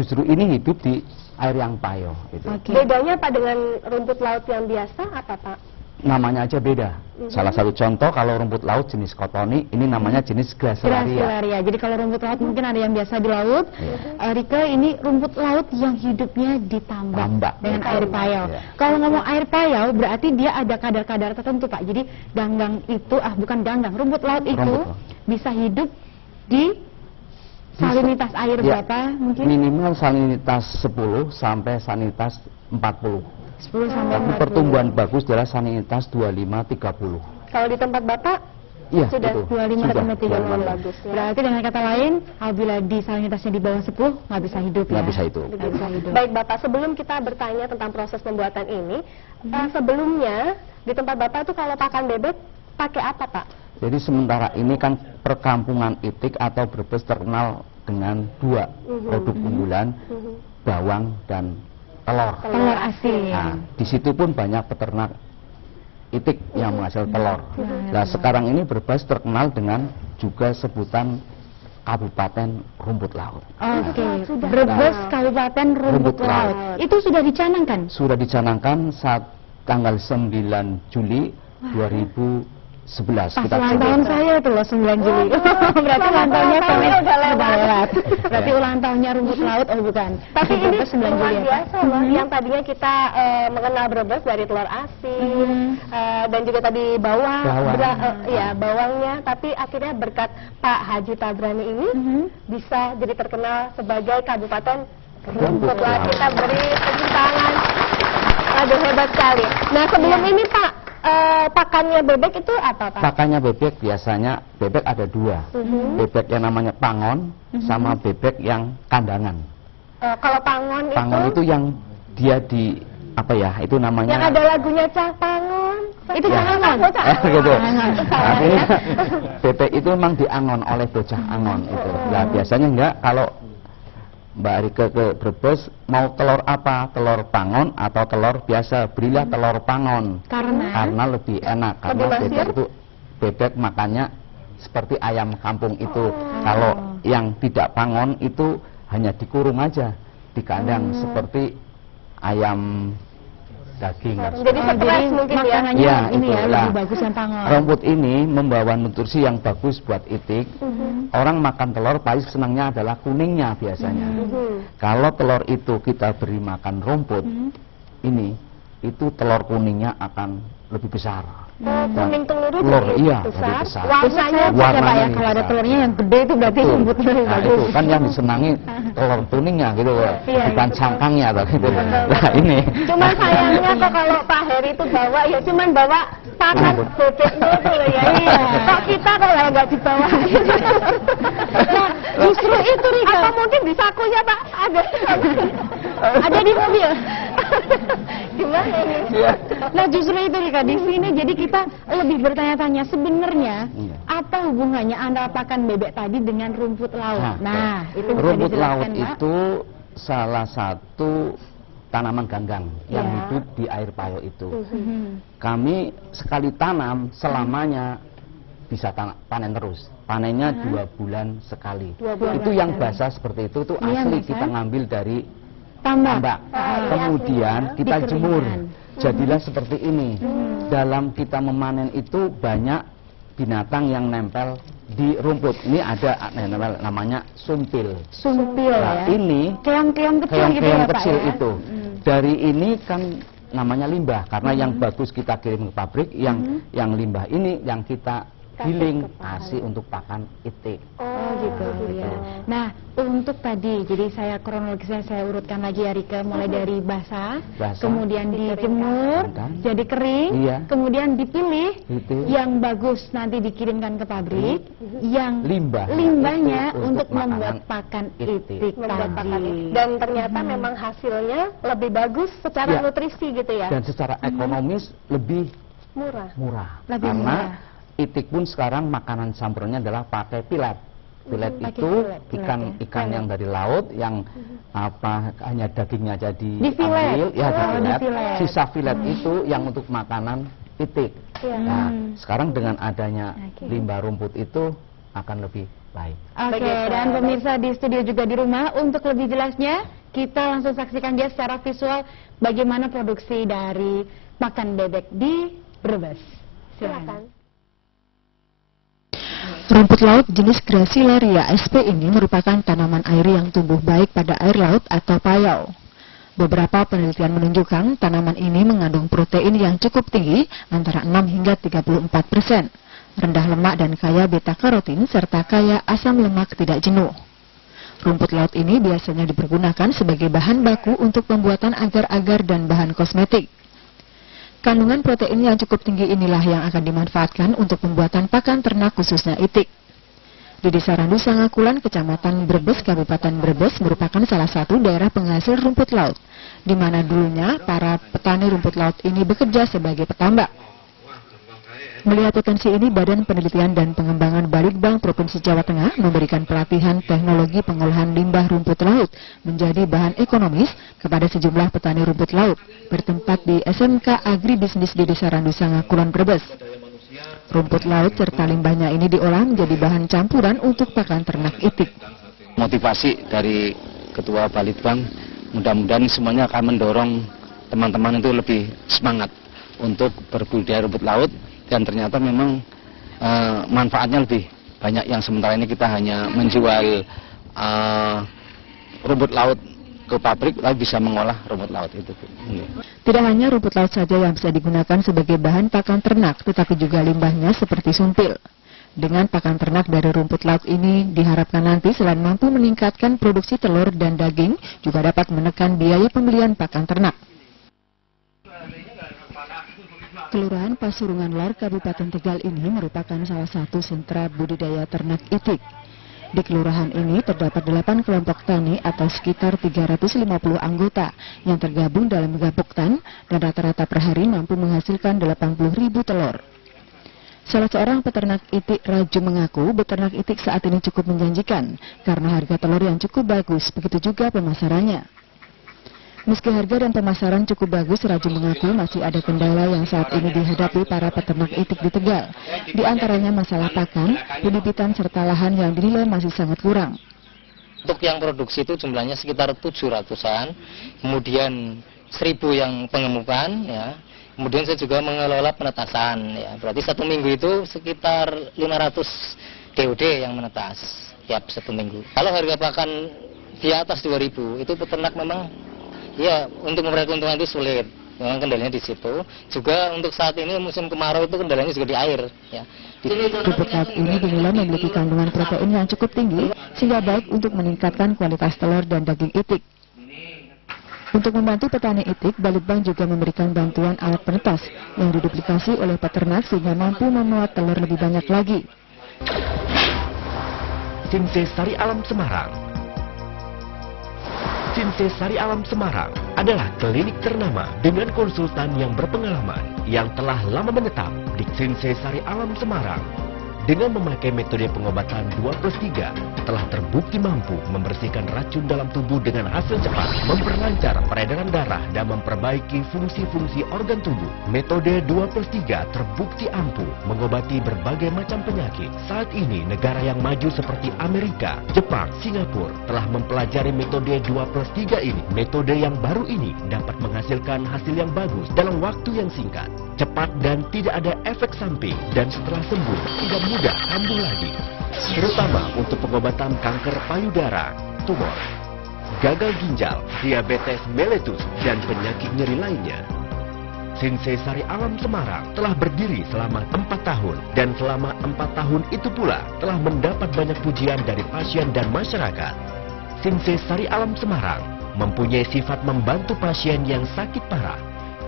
justru ini hidup di air yang payo. Gitu. Bedanya apa dengan rumput laut yang biasa apa Pak? Namanya aja beda. Salah satu contoh kalau rumput laut jenis kotoni, ini namanya jenis Gracilaria. Gracilaria. Jadi kalau rumput laut mungkin ada yang biasa di laut. Rike, ini rumput laut yang hidupnya di tambak dengan air payau. Kalau ngomong air payau berarti dia ada kadar-kadar tertentu Pak. Jadi ganggang itu, bukan ganggang, rumput laut itu bisa hidup di salinitas air berapa mungkin? Minimal salinitas 10 sampai salinitas 40. 10 sampai 40. Pertumbuhan bagus adalah salinitas 25-30. Kalau di tempat Bapak sudah 25 sampai 30 bagus ya. Berarti dengan kata lain, apabila di salinitasnya di bawah 10 nggak bisa hidup ya. Nggak bisa itu. Nggak bisa hidup. Baik Bapak, sebelum kita bertanya tentang proses pembuatan ini, sebelumnya di tempat Bapak itu kalau pakan bebek pakai apa Pak? Jadi sementara ini kan perkampungan Itik atau Brebes terkenal dengan dua produk unggulan, bawang dan telur. Telur asin. Nah, di situ pun banyak peternak Itik yang menghasil telur. Nah, sekarang ini Brebes terkenal dengan juga sebutan Kabupaten Rumput Laut. Oke, Brebes Kabupaten Rumput Laut. Itu sudah dicanangkan? Sudah dicanangkan saat tanggal 9 Juli 2011. Pas ulang tahun saya itu loh 9 Juli. Berarti ulang tahunnya udah lewat. Berarti ulang tahunnya Rumput Laut, bukan. Tapi ini 9 Juli luar ya, biasa loh. Yang tadinya kita mengenal Brebes dari telur asin dan juga tadi bawang. Bawangnya. Tapi akhirnya berkat Pak Haji Tabrani ini bisa jadi terkenal sebagai Kabupaten Rumput Laut. Kita beri tepuk tangan. Aduh, hebat sekali. Nah, sebelum ini Pak, pakannya bebek itu apa Pak? Pakannya bebek biasanya bebek ada dua. Bebek yang namanya pangon sama bebek yang kandangan. Kalau pangon itu yang dia di apa ya, itu namanya yang ada lagunya Cah Pangon. Itu Cah Angon. Gitu. Artinya bebek itu memang diangon oleh bocah angon itu. Nah, biasanya enggak, kalau Mbak Rike ke Brebes mau telur apa? Telur pangon atau telur biasa? Berilah telur pangon. Karena lebih enak. Karena bebek itu makannya seperti ayam kampung itu. Kalau yang tidak pangon itu hanya dikurung aja di kandang seperti ayam daging. Jadi stres mungkin makanannya ya, ini itu, ya lebih bagus yang pangon. Rumput ini membawa nutrisi yang bagus buat Itik. Orang makan telur paling senangnya adalah kuningnya biasanya. Kalau telur itu kita beri makan rumput ini, itu telur kuningnya akan lebih besar. Kuning telur itu lebih besar. besar. Warnanya ya Pak ya, kalau ada telurnya yang gede itu berarti rumputnya lebih Nah, bagus. itu kan yang disenangi telur kuningnya gitu, bukan cangkangnya atau gitu. Nah, ini. Cuman sayangnya kok kalau Pak Heri itu bawa ya cuman bawa pakan bebeknya itu loh ya. Kok kita kok nggak dibawa? Nah, justru itu Rika. Apa mungkin di sakunya Pak ada di mobil? Gimana ini? Nah, justru itu Rika, di sini jadi kita lebih bertanya-tanya sebenarnya apa hubungannya antara pakan bebek tadi dengan rumput laut. Nah, itu bisa rumput laut dijelaskan, Pak? itu salah satu tanaman ganggang yang hidup di air payo itu. Kami sekali tanam selamanya bisa panen terus. Panennya 2 bulan sekali. Itu yang basah seperti itu tuh asli kita ngambil dari tambak. Kemudian kita jemur. Jadilah seperti ini. Dalam kita memanen itu banyak binatang yang nempel di rumput. Ini ada namanya sumpil. Sumpil Nah, ya. ini keong-keong kecil gitu ya Pak kecil ya? itu. Dari ini kan namanya limbah, karena yang bagus kita kirim ke pabrik, yang limbah ini yang kita giling kasih untuk pakan Itik. Oh gitu ya. Nah, untuk tadi, jadi saya kronologisnya saya urutkan lagi ya Rike, mulai dari basah, kemudian dijemur, jadi kering, kemudian dipilih yang bagus nanti dikirimkan ke pabrik, yang limbahnya untuk membuat pakan Itik tadi. Dan ternyata memang hasilnya lebih bagus secara nutrisi gitu ya. Dan secara ekonomis lebih murah. Karena Itik pun sekarang makanan campurannya adalah pakai pilet. Pilet itu ikan yang dari laut yang hanya dagingnya jadi diambil, difilet. Sisa filet itu yang untuk makanan Itik. Nah, sekarang dengan adanya limbah rumput itu akan lebih baik. Oke, dan pemirsa di studio juga di rumah, untuk lebih jelasnya kita langsung saksikan dia secara visual bagaimana produksi dari pakan bebek di Brebes. Silakan. Rumput laut jenis Gracilaria sp ini merupakan tanaman air yang tumbuh baik pada air laut atau payau. Beberapa penelitian menunjukkan tanaman ini mengandung protein yang cukup tinggi antara 6 hingga 34%, rendah lemak dan kaya beta-karotin serta kaya asam lemak tidak jenuh. Rumput laut ini biasanya dipergunakan sebagai bahan baku untuk pembuatan agar-agar dan bahan kosmetik. Kandungan protein yang cukup tinggi inilah yang akan dimanfaatkan untuk pembuatan pakan ternak khususnya itik. Di Desa Randu Sangakulan, Kecamatan Brebes, Kabupaten Brebes merupakan salah satu daerah penghasil rumput laut, di mana dulunya para petani rumput laut ini bekerja sebagai petambak. Melihat potensi ini, Badan Penelitian dan Pengembangan Balitbang Provinsi Jawa Tengah memberikan pelatihan teknologi pengolahan limbah rumput laut menjadi bahan ekonomis kepada sejumlah petani rumput laut bertempat di SMK Agribisnis di Desa Randu Sangakulan, Brebes. Rumput laut serta limbahnya ini diolah menjadi bahan campuran untuk pakan ternak itik. Motivasi dari Ketua Balitbang, mudah-mudahan semuanya akan mendorong teman-teman itu lebih semangat untuk berbudidaya rumput laut. Dan ternyata memang manfaatnya lebih banyak yang sementara ini kita hanya menjual rumput laut ke pabrik, lalu bisa mengolah rumput laut itu. Tidak hanya rumput laut saja yang bisa digunakan sebagai bahan pakan ternak, tetapi juga limbahnya seperti sumpil. Dengan pakan ternak dari rumput laut ini diharapkan nanti selain mampu meningkatkan produksi telur dan daging, juga dapat menekan biaya pembelian pakan ternak. Kelurahan Pasurungan Lor, Kabupaten Tegal ini merupakan salah satu sentra budidaya ternak itik. Di kelurahan ini terdapat 8 kelompok tani atau sekitar 350 anggota yang tergabung dalam gaboktan dan rata-rata per hari mampu menghasilkan 80.000 telur. Salah seorang peternak itik, Raju, mengaku beternak itik saat ini cukup menjanjikan karena harga telur yang cukup bagus, begitu juga pemasarannya. Meski harga dan pemasaran cukup bagus, Raju mengaku masih ada kendala yang saat ini dihadapi para peternak itik di Tegal. Di antaranya masalah pakan, pembibitan serta lahan yang dinilai masih sangat kurang. Untuk yang produksi itu jumlahnya sekitar 700-an, kemudian 1.000 yang pengemukan, ya. Kemudian saya juga mengelola penetasan, ya. Berarti 1 minggu itu sekitar 500 DOD yang menetas, tiap 1 minggu. Kalau harga pakan di atas 2.000, itu peternak memang ya, untuk memperoleh keuntungan itu sulit. Memang kendalanya di situ. Juga untuk saat ini musim kemarau itu kendalanya juga di air. Ya. Rumput laut ini dinilai memiliki kandungan protein yang cukup tinggi, sehingga baik untuk meningkatkan kualitas telur dan daging itik. Untuk membantu petani itik, Balitbang juga memberikan bantuan alat penetas yang diduplikasi oleh peternak sehingga mampu memuat telur lebih banyak lagi. Sinse Sari Alam Semarang. Sinse Sari Alam Semarang adalah klinik ternama dengan konsultan yang berpengalaman yang telah lama menetap di Sinse Sari Alam Semarang. Dengan memakai metode pengobatan 2+3, telah terbukti mampu membersihkan racun dalam tubuh dengan hasil cepat, memperlancar peredaran darah, dan memperbaiki fungsi-fungsi organ tubuh. Metode 2+3 terbukti ampuh mengobati berbagai macam penyakit. Saat ini, negara yang maju seperti Amerika, Jepang, Singapura telah mempelajari metode 2+3 ini. Metode yang baru ini dapat menghasilkan hasil yang bagus dalam waktu yang singkat, cepat dan tidak ada efek samping, dan setelah sembuh tidak mudah kambuh lagi, terutama untuk pengobatan kanker payudara, tumor, gagal ginjal, diabetes mellitus, dan penyakit nyeri lainnya. Sinse Sari Alam Semarang telah berdiri selama 4 tahun, dan selama 4 tahun itu pula telah mendapat banyak pujian dari pasien dan masyarakat. Sinse Sari Alam Semarang mempunyai sifat membantu pasien yang sakit parah.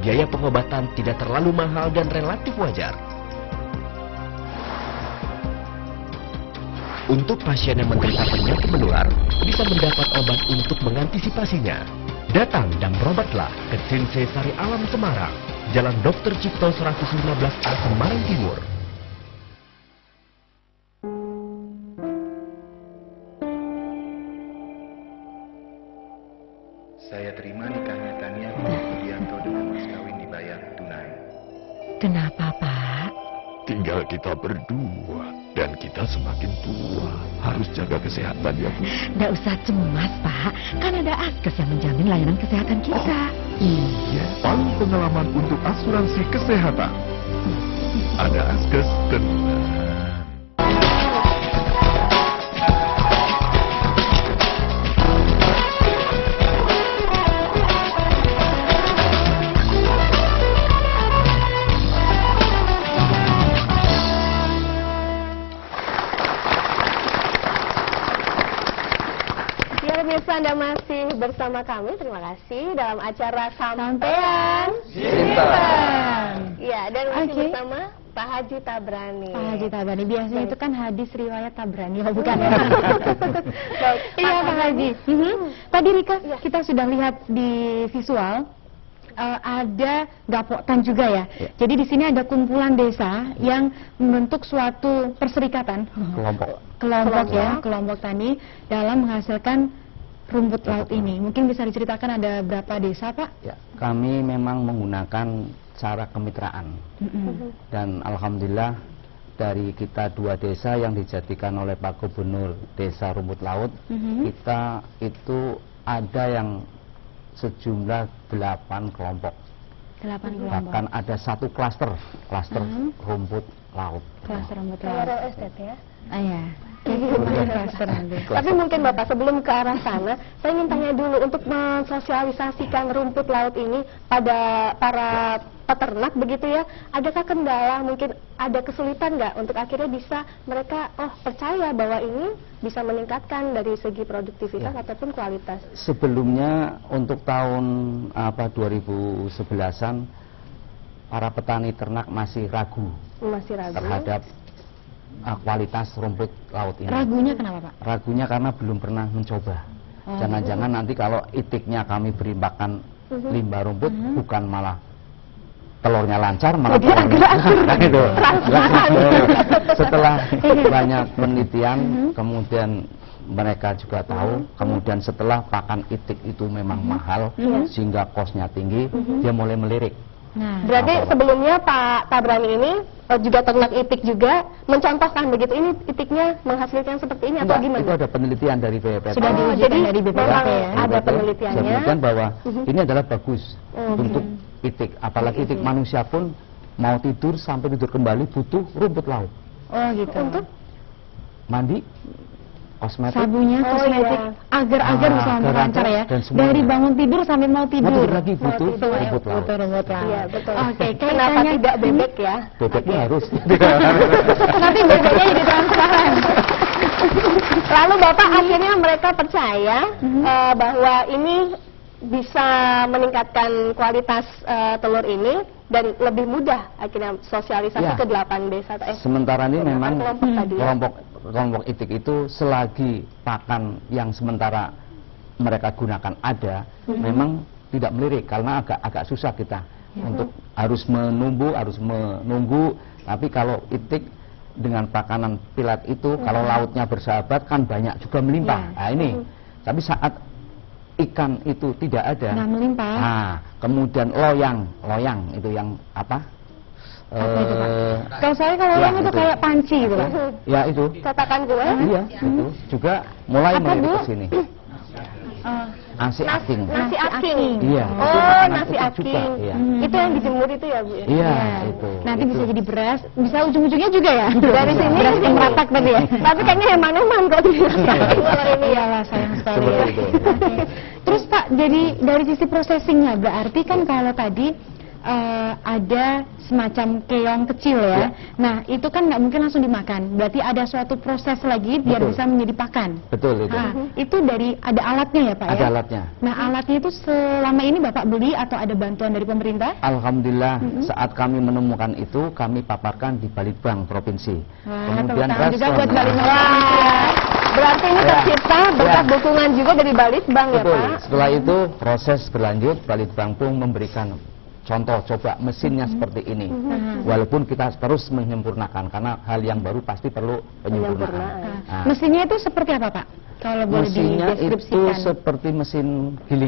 Biaya pengobatan tidak terlalu mahal dan relatif wajar. Untuk pasien yang menderita penyakit menular, bisa mendapat obat untuk mengantisipasinya. Datang dan berobatlah ke Sinse Sari Alam Semarang, Jalan Dr. Cipto 115A, Semarang Timur. Saya terima nikahnya Tania Widianto dengan mas kawin dibayar tunai. Kenapa, Pak? tinggal kita berdua dan kita semakin tua. Harus jaga kesehatan ya Bu. Nggak usah cemas Pak, kan ada Askes yang menjamin layanan kesehatan kita. Iya, paling pengalaman untuk asuransi kesehatan. Ada Askes, tenang. Pemirsa, Anda masih bersama kami, terima kasih, dalam acara Sampean Simpen. Ya, dan masih bersama Pak Haji Tabrani. Pak Haji Tabrani, biasanya itu kan hadis riwayat Tabrani, oh bukan ya? Iya Pak Haji. Tadi Rika, kita sudah lihat di visual, ada Gapoktan juga ya. Jadi di sini ada kumpulan desa yang membentuk suatu perserikatan, kelompok tani dalam menghasilkan rumput laut ini. Mungkin bisa diceritakan ada berapa desa Pak? Ya, kami memang menggunakan cara kemitraan. Dan alhamdulillah dari kita 2 desa yang dijadikan oleh Pak Gubernur Desa Rumput Laut, kita itu ada yang sejumlah 8 kelompok. 8 kelompok. Bahkan ada 1 klaster rumput laut. Klaster rumput laut. Real estate ya? Iya. Tapi mungkin Bapak sebelum ke arah sana, saya ingin tanya dulu untuk mensosialisasikan rumput laut ini pada para peternak begitu ya, adakah kendala, mungkin ada kesulitan nggak untuk akhirnya bisa mereka percaya bahwa ini bisa meningkatkan dari segi produktivitas ataupun kualitas? Sebelumnya untuk tahun 2011-an para petani ternak masih ragu terhadap kualitas rumput laut ini. Ragunya kenapa Pak? Ragunya karena belum pernah mencoba. Jangan-jangan nanti kalau itiknya kami beri makan limbah rumput, bukan malah telurnya lancar, malah gitu. Setelah banyak penelitian, kemudian mereka juga tahu, kemudian setelah pakan itik itu memang mahal, sehingga kosnya tinggi, dia mulai melirik. Berarti sebelumnya Pak Tabrani ini juga ternak itik juga mencontohkan begitu, ini itiknya menghasilkan seperti ini atau gimana? Itu ada penelitian dari BPPT. Sudah diujikan dari BPPT ya? Ada penelitiannya. Sebutkan bahwa ini adalah bagus untuk itik, apalagi itik manusia pun mau tidur sampai tidur kembali butuh rumput laut. Oh gitu. Untuk mandi, kosmetik, sabunnya, kosmetik, agar bisa lancar ya. Dari bangun tidur sampai mau tidur. Lagi butuh rumput laut. Iya betul. Oke, kenapa tidak bebek ya? Bebeknya harus. Nanti bebeknya jadi transparan. Lalu Bapak akhirnya mereka percaya bahwa ini bisa meningkatkan kualitas telur ini dan lebih mudah akhirnya sosialisasi ke 8 desa. Sementara ini memang kelompok kelompok itik itu selagi pakan yang sementara mereka gunakan ada, memang tidak melirik karena agak susah kita untuk harus menunggu. Tapi kalau itik dengan pakanan pilat itu, kalau lautnya bersahabat kan banyak juga melimpah. Nah ini, tapi saat ikan itu tidak ada, melimpah. Nah, kemudian loyang itu yang apa? Itu Pak? Kalau saya loyang itu kayak panci gitu Pak. Ya itu. Cetakan gue? Iya, itu juga mulai melirik ke sini. Nasi aking. Nasi aking. Iya. Oh, nasi aking. Iya. Itu yang dijemur itu ya, Bu? Iya, itu. Nanti bisa jadi beras, bisa ujung-ujungnya juga ya. Dari sini beras yang meratak tadi ya. Tapi kayaknya heman-heman kok di ini. Iyalah, sayang sekali ya. Terus Pak, jadi dari sisi processingnya berarti kan kalau tadi ada semacam keong kecil ya. Nah itu kan nggak mungkin langsung dimakan. Berarti ada suatu proses lagi biar bisa menjadi pakan. Betul itu. Nah, itu dari ada alatnya ya Pak ya? Ada alatnya. Nah alatnya itu selama ini Bapak beli atau ada bantuan dari pemerintah? Alhamdulillah saat kami menemukan itu kami paparkan di Balitbang Provinsi. Kemudian juga buat Balitbang ya. Berarti ini tercipta berkat dukungan juga dari Balitbang ya Pak? Setelah itu proses berlanjut, Balitbang pun memberikan contoh coba mesinnya seperti ini. Walaupun kita terus menyempurnakan karena hal yang baru pasti perlu penyempurnaan. Mesinnya itu seperti apa Pak? Kalau boleh mesinnya itu dideskripsikan. seperti mesin giling.